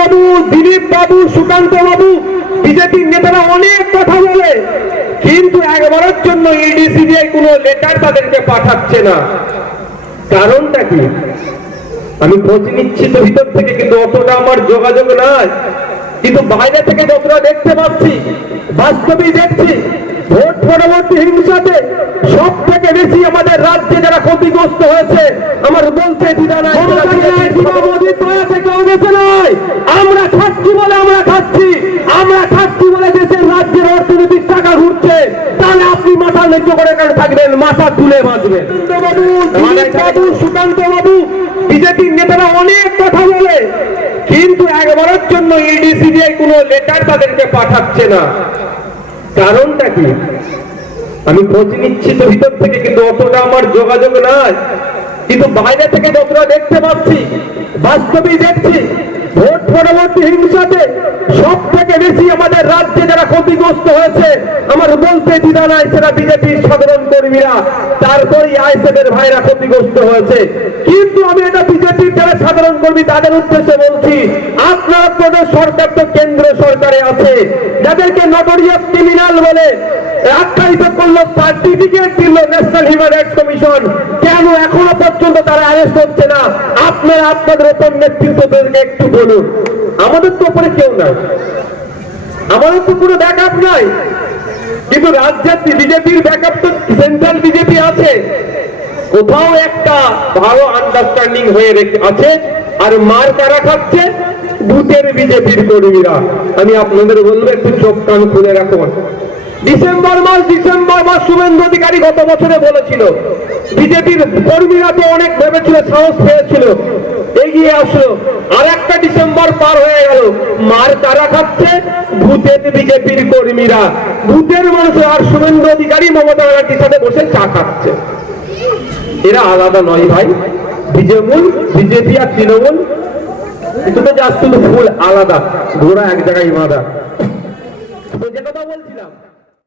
বাবু দিলীপ বাবু সুকান্ত বাবু বিজেপির নেতারা অনেক কথা বলে। কিন্তু একবারের জন্য ইডি সিবিআই কোনো লেটার তাদেরকে পাঠাচ্ছে না। কারণটা কি? আমি খোঁজ নিচ্ছি তো ভিতর থেকে কিন্তু অতটা আমার যোগাযোগ নাই। কিন্তু বাইরে থেকে যতটা দেখতে পাচ্ছি বাস্তবেই দেখছি ভোট পরবর্তী হিংসাতে সব থেকে বেশি আমাদের রাজ্যে যারা ক্ষতিগ্রস্ত হয়েছে আমার বলতে দ্বিধা নাই গেছে নয় আমরা খাচ্ছি বলে আমরা খাচ্ছি আমরা খাচ্ছি বলে দেশের রাজ্যের অর্থনৈতিক টাকা ঘুরছে। তাহলে আপনি মাথা ন্যায্য করে কেন থাকবেন? মাথা তুলে বাঁচবেন বাবু সুকান্ত বাবু বিজেপির নেতারা অনেক কথা বলে। কিন্তু একবারের জন্য ইডি সিবিআই কোনো লেটার তাদেরকে পাঠাচ্ছে না। কারণটা কি? আমি খোঁজ নিচ্ছি তো ভিতর থেকে কিন্তু অতটা আমার যোগাযোগ নাই। কিন্তু বাইরে থেকে যতটা দেখতে পাচ্ছি বাস্তবেই দেখছি ভোট পরবর্তী হিংসাতে সব থেকে বেশি আমাদের রাজ্যে যারা ক্ষতিগ্রস্ত হয়েছে, আমার বলতে দ্বিধা নাই সেটা বিজেপির সাধারণ কর্মীরা। তারপরই আইসেফের ভাইরা ক্ষতিগ্রস্ত হয়েছে। কিন্তু আমি এটা বিজেপির যারা সাধারণ কর্মী, তাদের উদ্দেশ্যে বলছি, আপনার সরকার তো কেন্দ্র সরকারে আছে। যাদেরকে নটোরিয়াস ক্রিমিনাল বলে আখ্যায়িত করল সার্টিফিকেট দিল ন্যাশনাল হিউম্যান রাইটস কমিশন কেন এখনও পর্যন্ত তারা অ্যারেস্ট হচ্ছে না? আপনারা আপনাদের ওপর নেতৃত্বদেরকে একটু বলুন। আমাদের তো ওপরে কেউ না। আমাদের তো কোনো ব্যাকআপ নাই। কিন্তু রাজ্যের বিজেপির ব্যাকআপ তো সেন্ট্রাল বিজেপি আছে। কোথাও একটা ভালো আন্ডারস্ট্যান্ডিং হয়ে আছে আর মার কারা খাচ্ছে? বুথের বিজেপির কর্মীরা। আমি আপনাদের বলব, একটু চোখ কান খুলে রাখুন। ডিসেম্বর মাস ডিসেম্বর মাস শুভেন্দু অধিকারী গত বছরে বলেছিল, বিজেপির কর্মীরা তো অনেক ভেবেছিল, সাহস পেয়েছিল, এগিয়ে আসলো। আর একটা ডিসেম্বর পার হয়ে গেল, মার কারা খাচ্ছে ভূতের বিজেপির কর্মীরা। ভূতের মানুষ, আর শুভেন্দু অধিকারী মমতা ব্যানার্জির সাথে বসে চা খাচ্ছে। এরা আলাদা নয় ভাই বিজেপি বিজেপি আর তৃণমূল। দুটো জাস্ট শুধু ফুল আলাদা ঘোড়া এক জায়গায় বাঁধা। তো যে কথা বলছিলাম